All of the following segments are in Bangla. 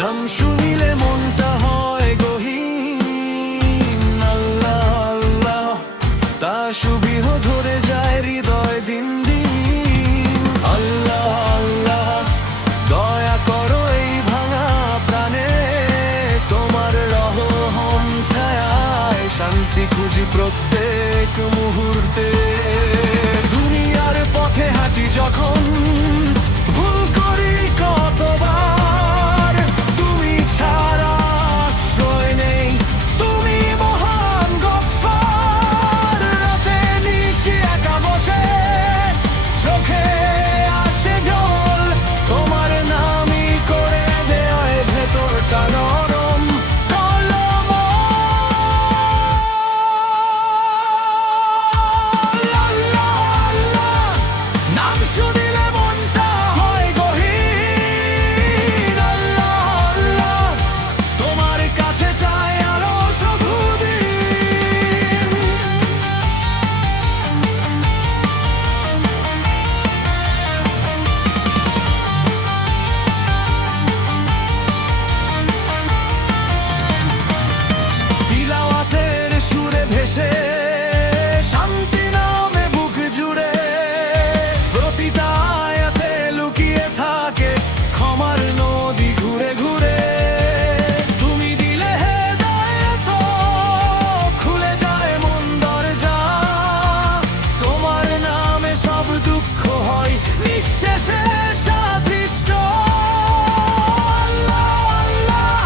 নাম শুনিলে মনটা হয় গহীন। আল্লাহ আল্লাহ তাসবিহ ধরে যায় হৃদয় দিন দিন। আল্লাহ আল্লাহ দয়া করো এই ভাঙা প্রাণে, তোমার রহম ছায়ায় শান্তি খুঁজি প্রত্যেক মুহূর্তে। দুনিয়ার পথে হাঁটি যখন ভুল করি কতবার, তুমি ছাড়া আশ্রয় নেই, তুমি মহান গফফার। রাতে নিশি একা বসে চোখে আসে জল, তোমার নামই করে দেয় ভেতরটা নরম কলম। আল্লাহ আল্লাহ নাম শুনিলে মনটা হয় গহীন। আল্লাহ আল্লাহ তোমার কাছে চাই আরো শুধুদিন। তিলাওয়াতের সুরে ভেসে শান্তি নামে বুক জুড়ে, প্রতিটা আয়াতে লুকিয়ে থাকে ক্ষমার নদী ঘুরে ঘুরে। তুমি দিলে হেদায়েত, খুলে যায় মন দরজা, তোমার নামে সব দুঃখ হয় নিঃশেষে সাদৃশ্য। আল্লাহ আল্লাহ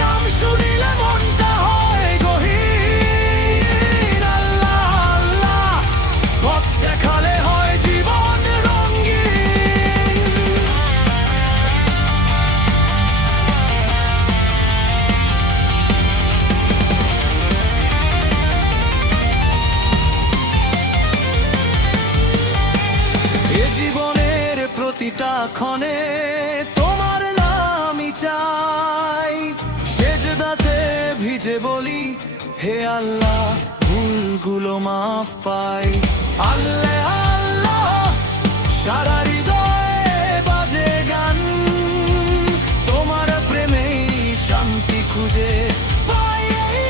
নাম শুনিলে মনটা হয় গহীন। আল্লাহ আল্লাহ পথ দেখালে হয় জীবন রঙিন। এ জীবনের প্রতিটা ক্ষণে তোমার নামই চাই, সেজদাতে ভিজে বলি হে আল্লাহ ভুলগুলো মাফ পাই। আল্লাহ আল্লাহ সারা হৃদয়ে বাজে গান, তোমার প্রেমেই শান্তি খুঁজে পাই এই